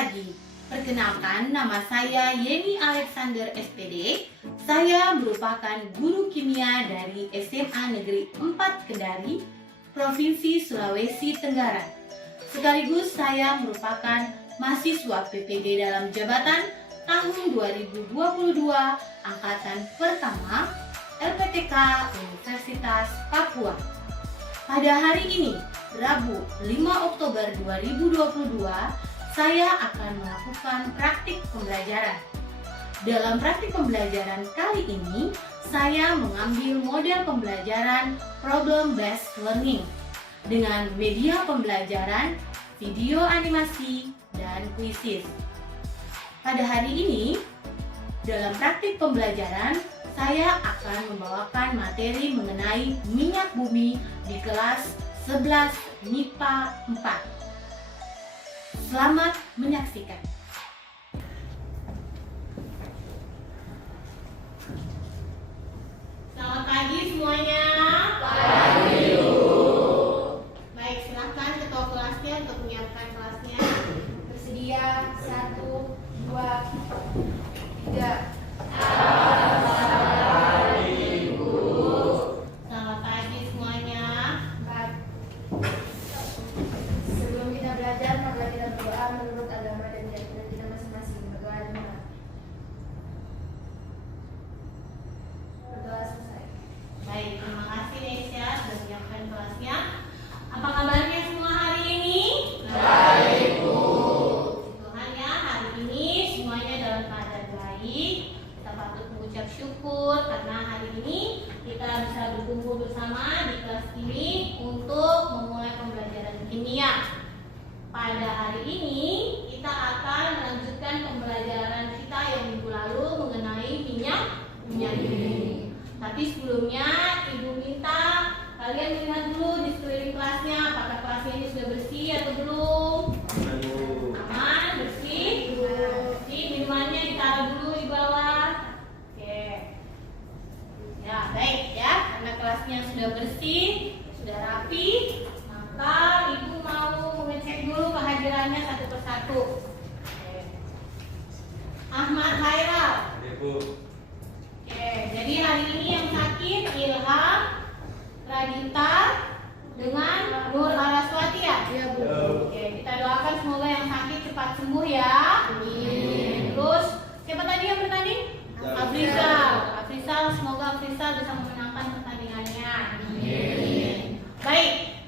pagi. Perkenalkan, nama saya Yeni Alexander SPD. Saya merupakan guru kimia dari SMA Negeri 4 Kendari, Provinsi Sulawesi Tenggara. Sekaligus saya merupakan mahasiswa PPG dalam jabatan tahun 2022 angkatan pertama LPTK Universitas Papua. Pada hari ini, Rabu 5 Oktober 2022, saya akan melakukan praktik pembelajaran. Dalam praktik pembelajaran kali ini, saya mengambil model pembelajaran problem based learning dengan media pembelajaran, video animasi, dan kuisis. Pada hari ini, dalam praktik pembelajaran, saya akan membawakan materi mengenai minyak bumi di kelas 11 MIPA 4. Selamat menyaksikan. Selamat pagi semuanya. Pagi. Baik, silakan ketua kelasnya untuk menyiapkan kelasnya. Bersedia 1, 2, 3. Selamat pagi semuanya. Sebelum kita belajar, maka kita berdoa menurut agama dan keyakinan kita masing-masing. Berdoa dimana? Berdoa selesai. Baik, terima kasih Nesya sudah menyiapkan kelasnya. Apa kabarnya semua hari ini? Baik, Bu. Tuhan ya, hari ini semuanya dalam keadaan baik. Kita patut mengucap syukur karena hari ini kita bisa berkumpul bersama di kelas ini untuk memulai pembelajaran kimia. Pada hari ini kita akan melanjutkan pembelajaran kita yang minggu lalu mengenai minyak bumi. Tapi sebelumnya Ibu minta kalian melihat dulu di sekeliling kelasnya, apakah kelasnya ini sudah bersih atau belum? Aman, bersih. Bersih, minumannya ditaruh dulu di bawah. Oke. Ya, baik ya, karena kelasnya sudah bersih, sudah rapi, maka Ibu mau mengecek dulu kehadirannya satu persatu. Oke. Ahmad Khairal. Oke, jadi hari ini yang sakit Ilham, Radita, dengan Nur Araswati ya? Iya, Bu. Oke, kita doakan semoga yang sakit cepat sembuh ya. Amin. Terus siapa tadi yang bertanding? Afrizal. Afrizal, semoga Afrizal bisa memenangkan pertandingannya. Amin. Baik.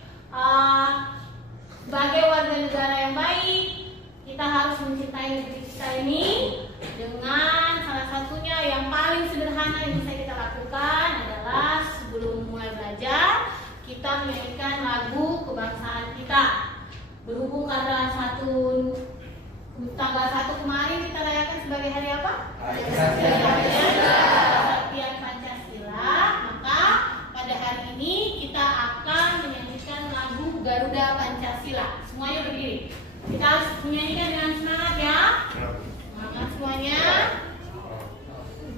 Sebagai warga negara yang baik, kita harus mencintai negeri kita ini dengan salah satunya yang paling sederhana yang bisa kita lakukan adalah sebelum mulai belajar, kita menyanyikan lagu kebangsaan kita. Berhubung karena tanggal 1 kemarin kita rayakan sebagai hari apa? Kesaktian Pancasila. Maka pada hari ini kita akan menyanyikan lagu Garuda Pancasila. Semuanya berdiri. Kita harus menyanyikan dengan semangat ya. Semangat semuanya.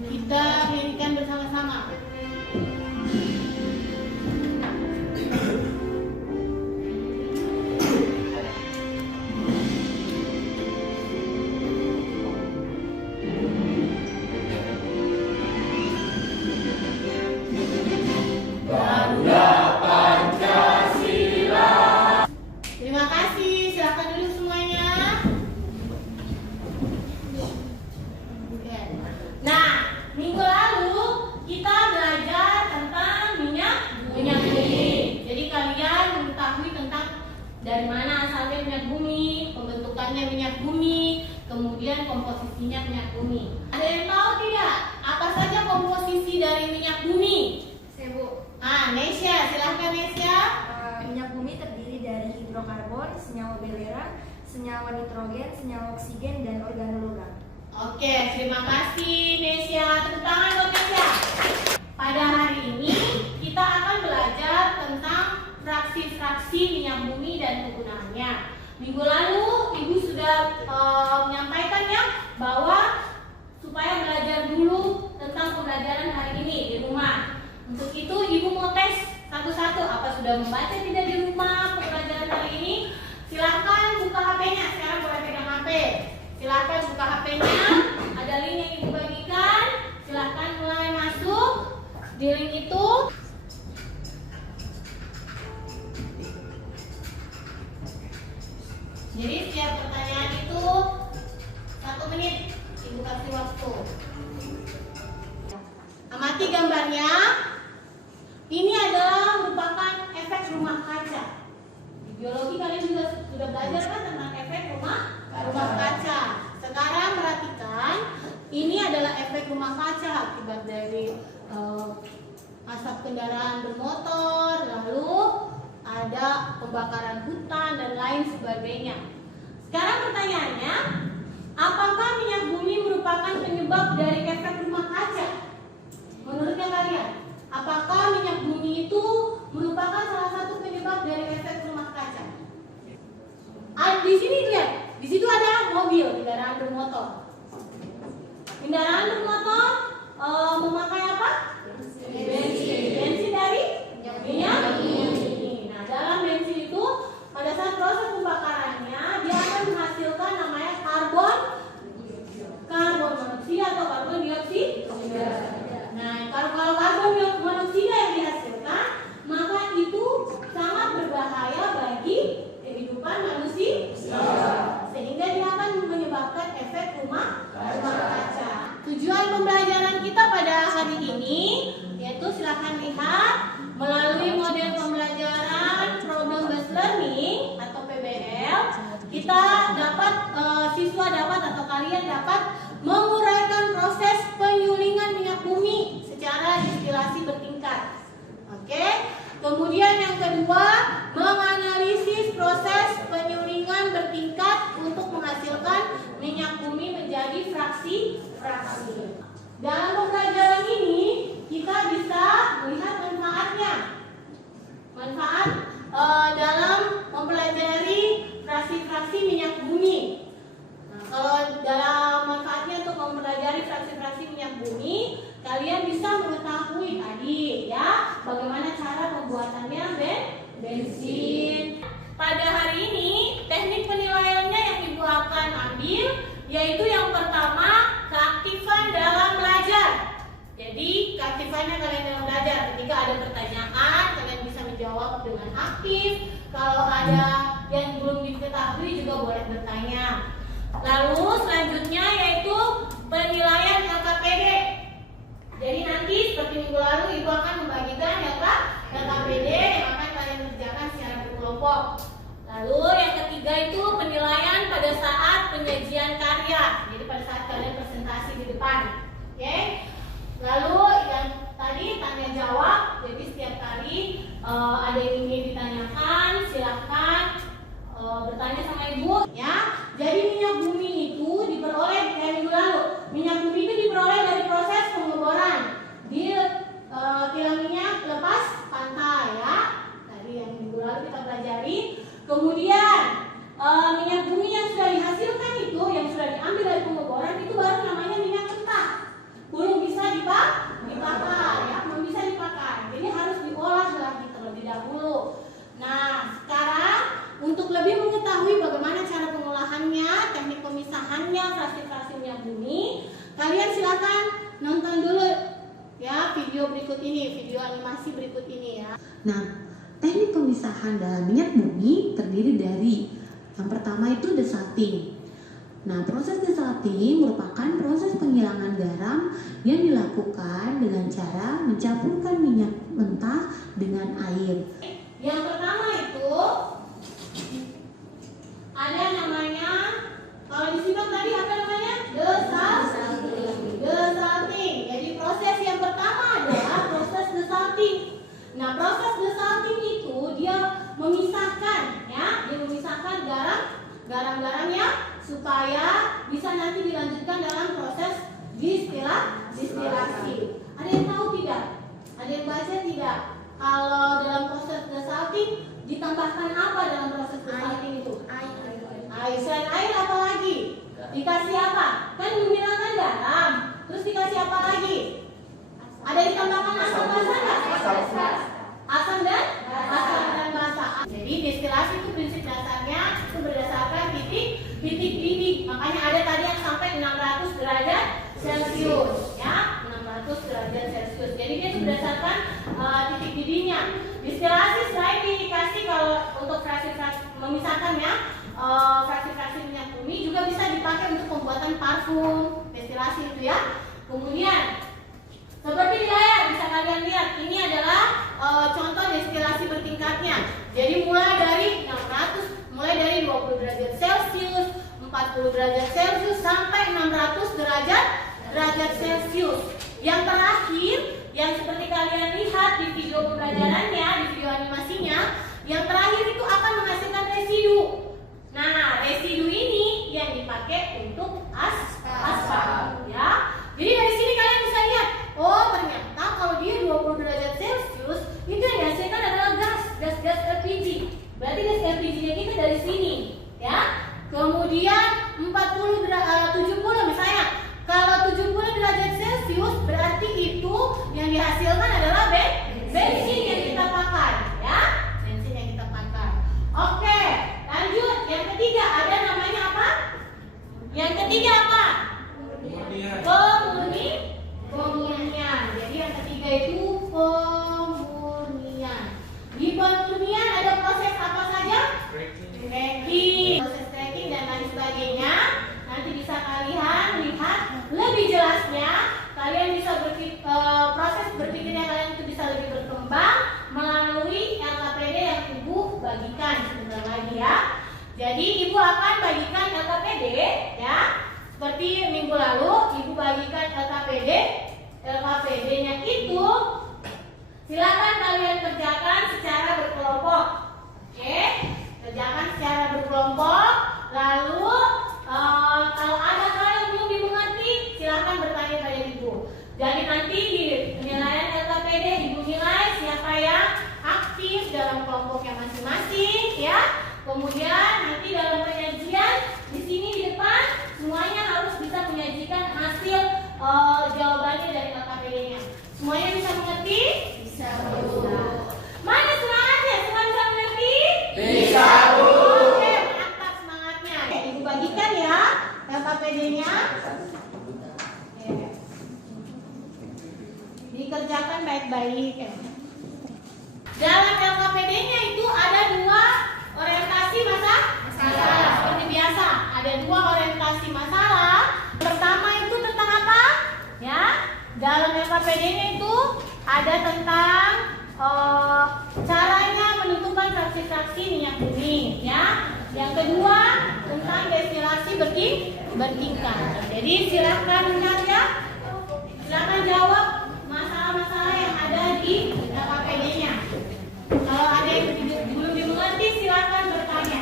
Kita menyanyikan bersama-sama. Terima kasih, silakan duduk semuanya. Oke. Nah, minggu lalu kita belajar tentang minyak bumi. Jadi kalian mengetahui tentang dari mana asalnya minyak bumi, pembentukannya minyak bumi, kemudian komposisinya minyak bumi. Ada yang tahu tidak apa saja komposisi dari minyak bumi? Saya, Bu. Nesya, silahkan Nesya. Minyak bumi terdiri dari hidrokarbon, senyawa belerang, senyawa nitrogen, senyawa oksigen, dan organologam. Oke, terima kasih Nesya. Tepuk tangan buat Nesya. Pada hari ini kita akan belajar tentang fraksi-fraksi minyak bumi dan penggunaannya. Minggu lalu Ibu sudah menyampaikan ya bahwa supaya belajar dulu tentang pembelajaran hari ini di rumah. Untuk itu Ibu mau tes satu-satu, apa sudah membaca tidak di rumah pembelajaran hari ini? Silahkan buka HP-nya, sekarang boleh pegang HP. Jadi setiap pertanyaan itu 1 menit, Ibu kasih waktu. Amati gambarnya. Ini adalah merupakan efek rumah kaca. Di biologi kalian juga sudah belajar kan tentang efek rumah kaca. Sekarang perhatikan, ini adalah efek rumah kaca akibat dari asap kendaraan bermotor, lalu ada pembakaran hutan dan lain sebagainya. Sekarang pertanyaannya, apakah minyak bumi merupakan penyebab dari efek rumah kaca? Menurutnya kalian, apakah minyak bumi itu merupakan salah satu penyebab dari efek rumah kaca? Di sini lihat, di situ ada mobil, kendaraan bermotor. Kendaraan bermotor memakai apa? Bensin dari minyak bumi. Nah, dalam bensin itu pada saat proses pembakarannya dia akan menghasilkan namanya karbon monoksida atau karbon dioksida. Nah, kalau karbon monoksida yang dihasilkan, maka itu sangat berbahaya bagi kehidupan manusia, sehingga dia akan menyebabkan efek rumah kaca. Tujuan pembelajaran kita pada hari ini yaitu silakan lihat melalui model pembelajaran problem based learning atau PBL, kita dapat siswa dapat atau kalian dapat menguraikan proses penyulingan minyak bumi secara distilasi bertingkat. Oke. Kemudian yang kedua, menganalisis proses penyulingan bertingkat untuk menghasilkan minyak bumi menjadi fraksi-fraksi. Dalam pembelajaran ini kita bisa melihat manfaatnya. Manfaat dalam mempelajari fraksi-fraksi minyak bumi. Nah, kalau dalam manfaatnya untuk mempelajari fraksi-fraksi minyak bumi, kalian bisa mengetahui tadi ya bagaimana cara pembuatannya bensin. Pada hari ini teknik penilaiannya yang Ibu akan ambil yaitu yang pertama keaktifan dalam belajar. Jadi keaktifannya kalian dalam belajar, ketika ada pertanyaan kalian bisa menjawab dengan aktif. Kalau ada yang belum diketahui juga boleh bertanya. Lalu selanjutnya yaitu penilaian LKPD. Jadi nanti seperti minggu lalu Ibu akan membagikan LKPD yang akan kalian kerjakan secara berkelompok. Lalu yang ketiga itu penilaian pada saat penyajian karya. Jadi pada saat kalian presentasi di depan. Oke? Lalu yang tadi tanya jawab. Jadi setiap kali ada yang ingin ditanyakan, silahkan bertanya sama Ibu ya. Jadi minyak bumi itu diperoleh kayak minggu lalu. Minyak bumi itu diperoleh dari proses pengeboran di kilang minyak lepas pantai ya. Tadi yang minggu lalu kita pelajari. Kemudian minyak bumi yang sudah dihasilkan itu, yang sudah diambil dari pengeboran itu baru namanya minyak mentah. Belum bisa dipakai ya, belum bisa dipakai. Jadi harus diolah lagi terlebih dahulu. Nah, sekarang untuk lebih mengetahui bagaimana cara pengolahannya, teknik pemisahannya, fraksi-fraksi minyak bumi, kalian silakan nonton dulu ya video berikut ini, video animasi berikut ini ya. Nah, teknik pemisahan dalam minyak bumi terdiri dari yang pertama itu desalting. Nah, proses desalting merupakan proses penghilangan garam yang dilakukan dengan cara mencampurkan minyak mentah dengan air. Yang pertama itu ada namanya, kalau disimak tadi apa namanya? Desalting. Jadi proses yang pertama adalah proses desalting. Nah, proses desalting itu dia memisahkan ya, dia memisahkan garam-garamnya supaya bisa nanti dilanjutkan dalam proses distilasi. Ada yang tahu tidak? Ada yang baca tidak? Kalau dalam proses desalting ditambahkan apa dalam proses desalting itu? Air. Selain air apa lagi? Dikasih apa? Kan menghilangkan garam. Terus dikasih apa lagi? Ada ditambahkan asam basa nggak? Asam dan basa. Jadi destilasi itu prinsip dasarnya itu berdasarkan titik didih. Makanya ada tadi yang sampai 600 derajat Celcius, ya, 600 derajat Celcius. Jadi dia itu berdasarkan titik didihnya. Destilasi selain dikasih kalau untuk fraksi memisahkannya parfum, destilasi itu ya. Kemudian seperti di layar bisa kalian lihat, ini adalah contoh destilasi bertingkatnya. Jadi mulai dari 20 derajat Celcius, 40 derajat Celcius sampai 600 derajat Celcius. Yang terakhir, yang seperti kalian lihat di video pembelajarannya, di video animasinya, yang terakhir itu akan menghasilkan residu. Nah, residu ini yang dipakai untuk aspal, ya. Jadi dari sini kalian bisa lihat, oh ternyata kalau dia 20 derajat Celcius itu yang dihasilkan adalah gas LPG. Berarti gas LPG-nya kita dari sini, ya. Kemudian 70 misalnya. Kalau 70 derajat Celcius berarti itu yang dihasilkan adalah bensin yang kita pakai, ya. Bensin yang kita pakai. Oke, lanjut. Yang ketiga ada namanya apa? Yang ketiga apa? Pemurnian. Jadi yang ketiga itu pemurnian. Di pemurnian ada proses apa saja? Cracking, proses cracking dan lain sebagainya. Nanti bisa kalian lihat lebih jelasnya. Kalian bisa proses berpikirnya kalian itu bisa lebih berkembang melalui LKPD yang Ibu bagikan sebentar lagi ya. Jadi Ibu akan bagikan LKPD ya. Seperti minggu lalu Ibu bagikan LKPD. LKPD-nya itu silakan kalian kerjakan secara berkelompok. Oke? Kerjakan secara berkelompok. Lalu kalau ada hal yang belum dimengerti, silakan bertanya pada Ibu. Jadi nanti di penilaian LKPD Ibu nilai siapa yang aktif dalam kelompoknya masing-masing, ya. Kemudian nanti dalam penyajian di sini di depan semuanya harus bisa menyajikan hasil jawabannya dari LKPD-nya. Semuanya bisa mengerti? Bisa, Bu. Mana semangatnya? Semua bisa mengerti? Bisa, Bu. Oke, mantap semangatnya. Ibu bagikan ya LKPD-nya. Dikerjakan baik-baik. Dalam LKPD-nya itu ada 2 orientasi masalah. Seperti biasa, ada 2 orientasi masalah. Pertama itu tentang apa? Ya, dalam LKPD-nya itu ada tentang caranya menentukan fraksi-fraksi minyak bumi, ya. Yang kedua tentang destilasi bertingkat. Jadi silakan lihat ya. Silakan jawab masalah-masalah yang ada di LKPD-nya. Kalau ada yang belum dimengerti silakan bertanya.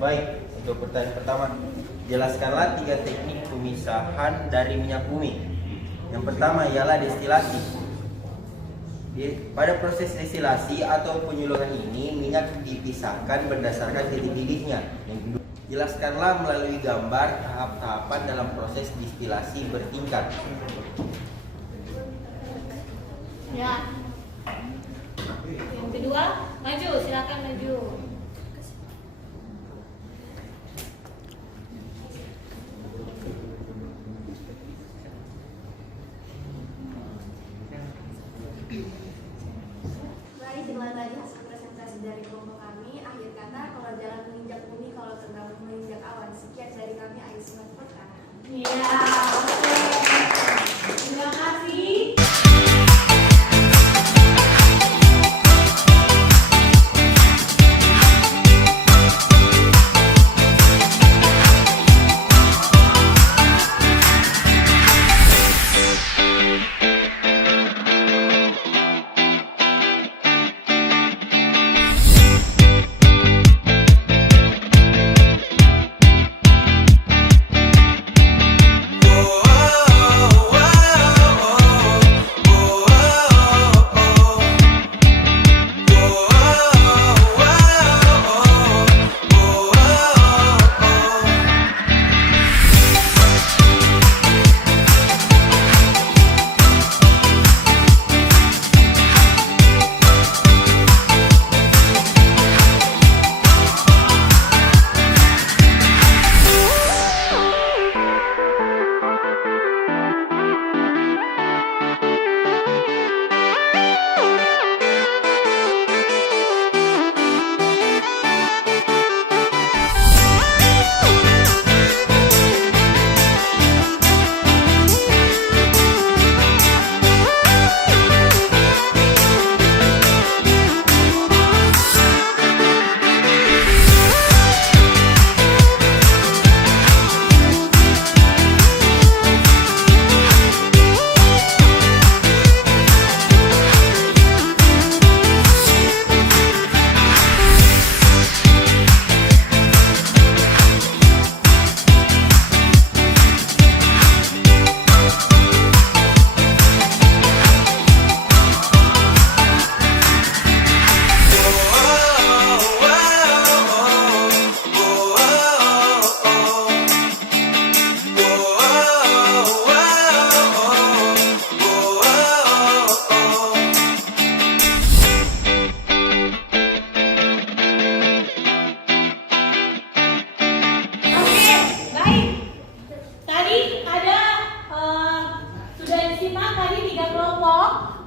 Baik, untuk pertanyaan pertama, jelaskanlah 3 teknik pemisahan dari minyak bumi. Yang pertama ialah destilasi. Pada proses destilasi atau penyuluhan ini, minyak dipisahkan berdasarkan titik-titiknya. Yang kedua, jelaskanlah melalui gambar tahap-tahapan dalam proses destilasi bertingkat. Ya. Yang kedua, maju, silakan maju. Baik, itulah tadi hasil presentasi dari kelompok kami. Akhir kata, kalau jalan menginjak bumi, kalau terbang menginjak awan. Sekian dari kami, Ayu Sumat Perkara. Iya, oke. Terima kasih.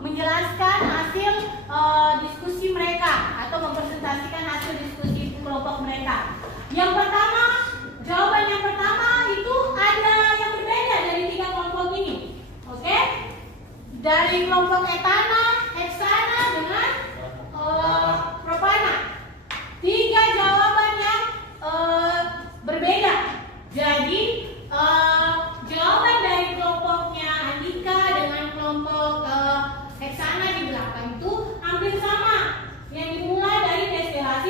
menjelaskan hasil diskusi mereka atau mempresentasikan hasil diskusi kelompok mereka. Yang pertama, jawaban yang pertama itu ada yang berbeda dari tiga kelompok ini. Oke? Dari kelompok etana, heksana dengan propana. Tiga jawaban yang berbeda. Jadi jawaban dari kelompoknya Andika dengan kelompok heksana di belakang itu hampir sama. Yang dimulai dari destilasi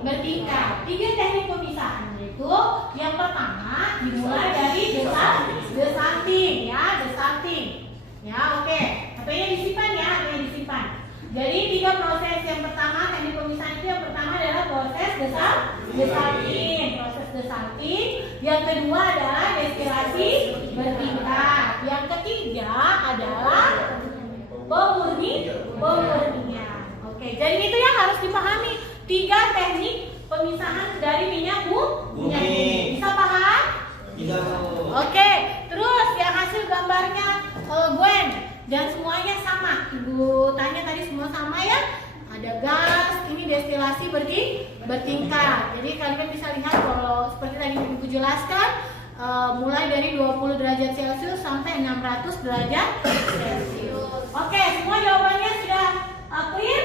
bertingkat. Tiga teknik pemisahan itu yang pertama dimulai dari desalting ya, desalting. Ya, oke. HP-nya disimpan ya, HP-nya disimpan. Jadi tiga proses yang pertama teknik pemisahan itu yang pertama adalah proses desalting, proses desalting. Yang kedua adalah destilasi bertingkat. Yang ketiga adalah pemurnian. Oke, jadi itu yang harus dipahami. Tiga teknik pemisahan dari minyak bumi. Bisa paham? Bisa. Oke, terus yang hasil gambarnya Gwen, dan semuanya sama. Ibu tanya tadi semua sama ya. Ada gas, ini destilasi bertingkat. Jadi kalian bisa lihat kalau seperti tadi Ibu jelaskan, mulai dari 20 derajat Celcius sampai 600 derajat Celcius. Oke, semua jawabannya sudah clear?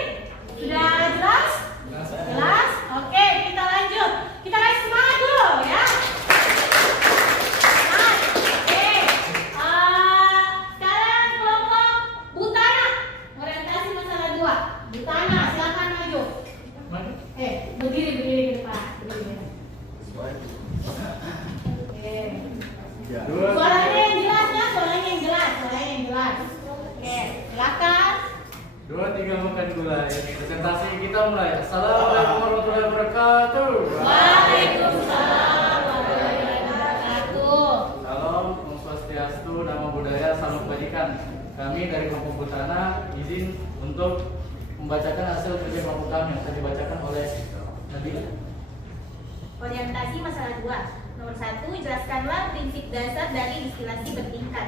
Sudah jelas? Jelas? Oke, kita lanjut. Kita kasih semangat dulu ya. Berdiri ke depan. kamu kan gulai. Presentasi kita mulai. Assalamualaikum warahmatullahi wabarakatuh. Waalaikumsalam warahmatullahi wabarakatuh. Salam, Om Swastiastu, Namo Buddhaya, Salam Kebajikan. Kami dari kelompok Butana izin untuk membacakan hasil kerja kelompok kami yang akan dibacakan oleh Nabila. Orientasi masalah 2. Nomor 1, jelaskanlah prinsip dasar dari distilasi bertingkat,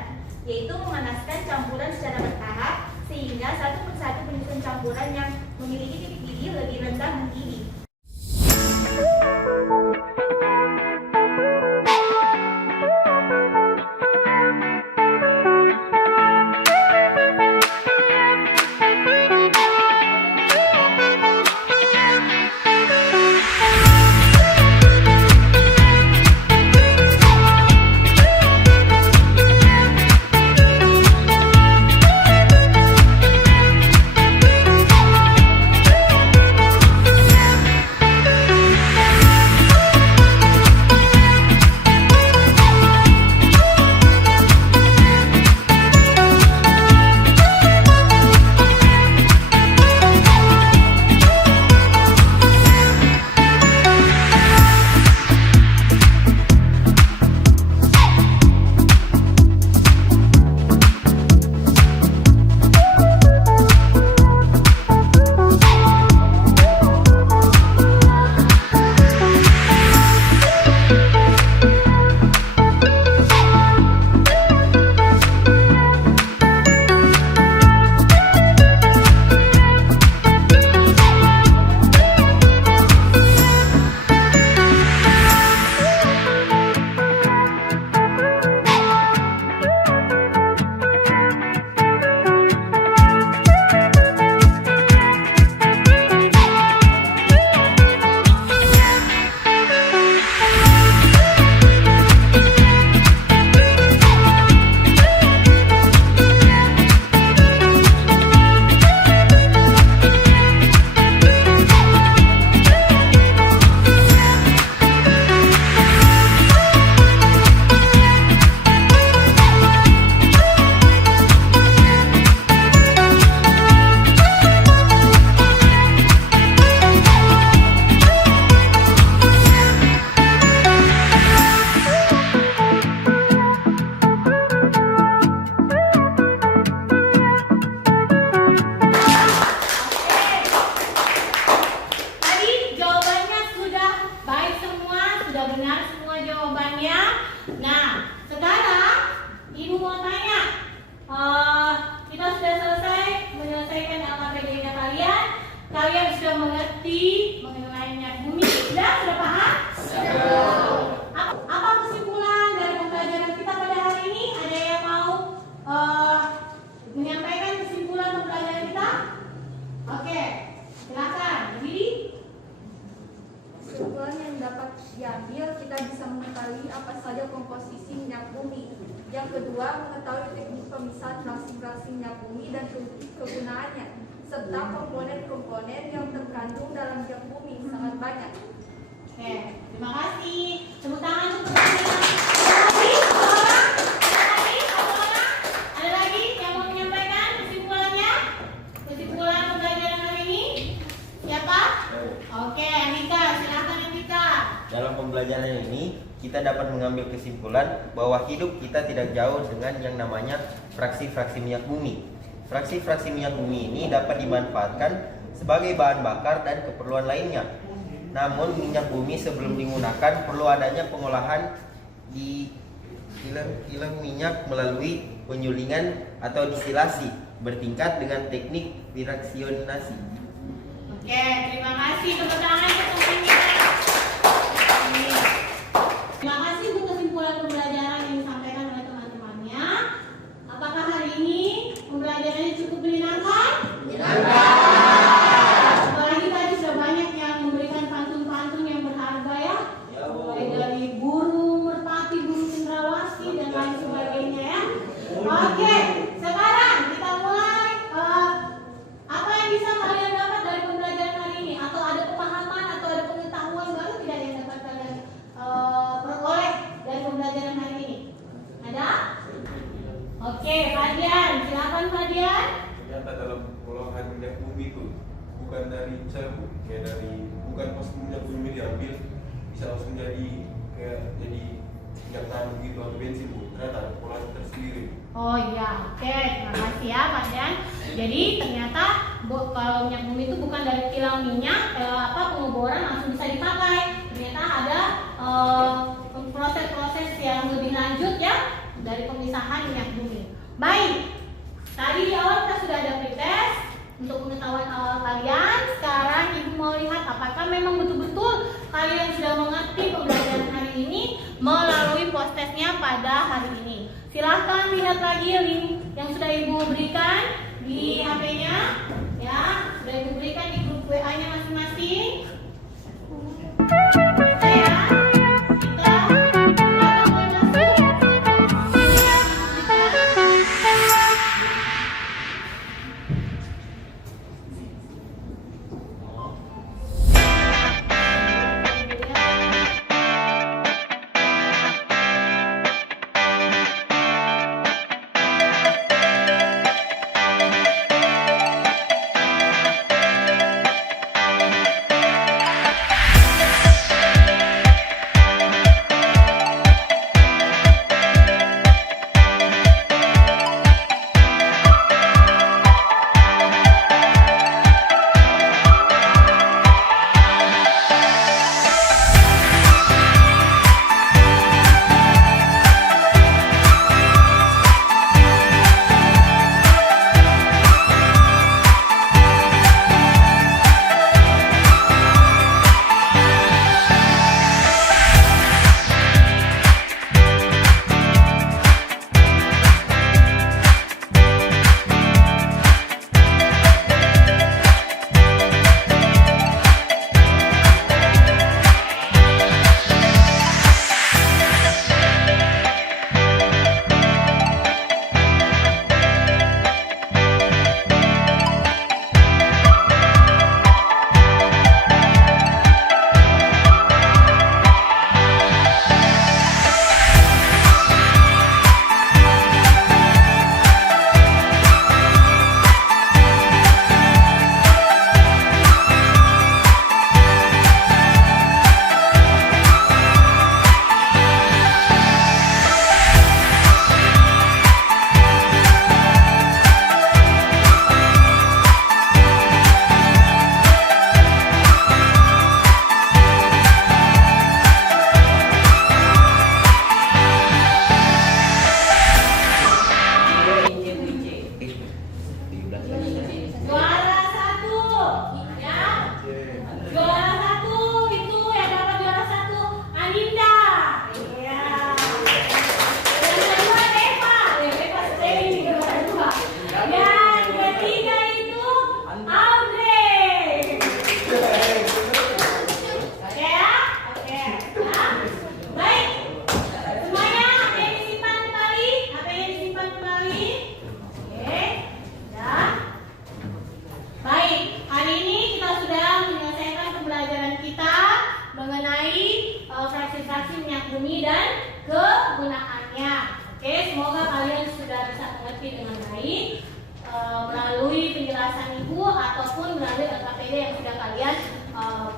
yaitu memanaskan campuran secara bertahap sehingga satu persatu penyusun campuran yang memiliki titik didih lebih rendah mendidih. diambil, kita bisa mengetahui apa saja komposisi minyak bumi. Yang kedua, mengetahui teknik pemisahan fraksi-fraksi minyak bumi dan kegunaannya, serta komponen-komponen yang terkandung dalam minyak bumi sangat banyak. Oke, terima kasih. Tepuk tangan untuk teman-teman. Ada lagi yang mau menyampaikan kesimpulannya? Kesimpulan pembelajaran hari ini? Siapa? Oke, Andika, silakan Andika. Dalam pembelajaran ini, kita dapat mengambil kesimpulan bahwa hidup kita tidak jauh dengan yang namanya fraksi-fraksi minyak bumi. Fraksi-fraksi minyak bumi ini dapat dimanfaatkan sebagai bahan bakar dan keperluan lainnya. Namun minyak bumi sebelum digunakan perlu adanya pengolahan di kilang minyak melalui penyulingan atau distilasi bertingkat dengan teknik fraksionasi. Oke, terima kasih. Tepuk tangan untuk Andika. Terima kasih untuk kesimpulan pembelajaran yang disampaikan oleh teman-temannya. Apakah hari ini pembelajarannya cukup menyenangkan? Apalagi tadi sudah banyak yang memberikan pantun-pantun yang berharga ya. Mulai dari burung merpati, burung cendrawasih dan lain sebagainya ya. Oke, sekarang kita mulai. Apa yang bisa kalian dapat dari pembelajaran hari ini? Atau ada pemahaman atau ada pengetahuan baru tidak yang dapat kalian peroleh dari pembelajaran hari ini? Ada? Oke, Fadian, silakan Fadian. ternyata dalam pengolahan minyak bumi itu bukan dari misalnya kayak dari bukan pas minyak bumi diambil bisa langsung jadi kayak jadi minyak tanah gitu atau bensin Bu, ternyata ada pengolahan tersendiri. Oh iya, oke, terima kasih ya Pak Jan. Jadi ternyata kalau minyak bumi itu bukan dari kilang minyak, pengeboran langsung bisa dipakai. Ternyata ada proses-proses yang lebih lanjut ya dari pemisahan minyak bumi. Baik, tadi di awal kita sudah ada pretest untuk pengetahuan awal kalian. Sekarang Ibu mau lihat apakah memang betul-betul kalian sudah mengerti pembelajaran hari ini melalui post-testnya pada hari ini. Silahkan lihat lagi link yang sudah Ibu berikan di HP-nya, ya, sudah Ibu berikan di grup WA-nya masing-masing.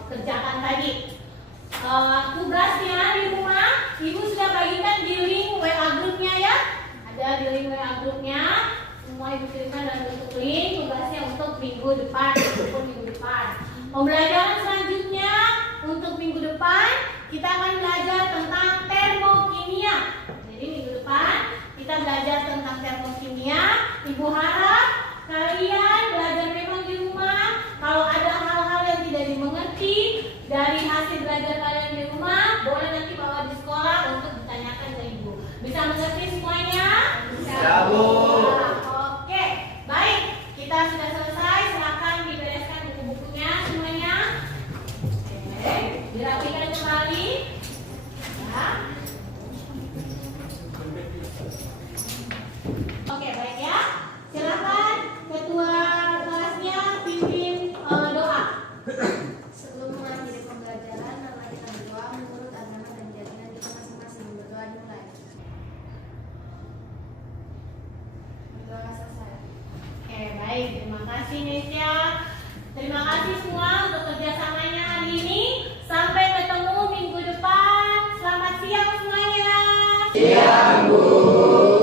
kerjakan tadi. Tugasnya di rumah, Ibu sudah bagikan di link WA grupnya ya. Ada di link WA grupnya. Semua Ibu kirimkan dalam bentuk link. Tugasnya untuk minggu depan, ataupun minggu depan. Pembelajaran selanjutnya untuk minggu depan kita akan belajar tentang termokimia. Jadi minggu depan kita belajar tentang termokimia. Ibu harap kalian belajar memang di rumah. Kalau ada hal-hal yang tidak dimengerti dari hasil belajar kalian di rumah, boleh nanti bawa di sekolah untuk ditanyakan ke Ibu. Bisa mengerti semuanya? Bisa, Bu. Oke, baik. Kita sudah selesai. Silakan dibereskan buku-bukunya semuanya. Oke, dirapikan kembali. Ya. Oke, baik ya. Silakan. kasih Nesya. Terima kasih semua untuk kerjasamanya hari ini. Sampai ketemu minggu depan. Selamat siang semuanya. Siang, Bu.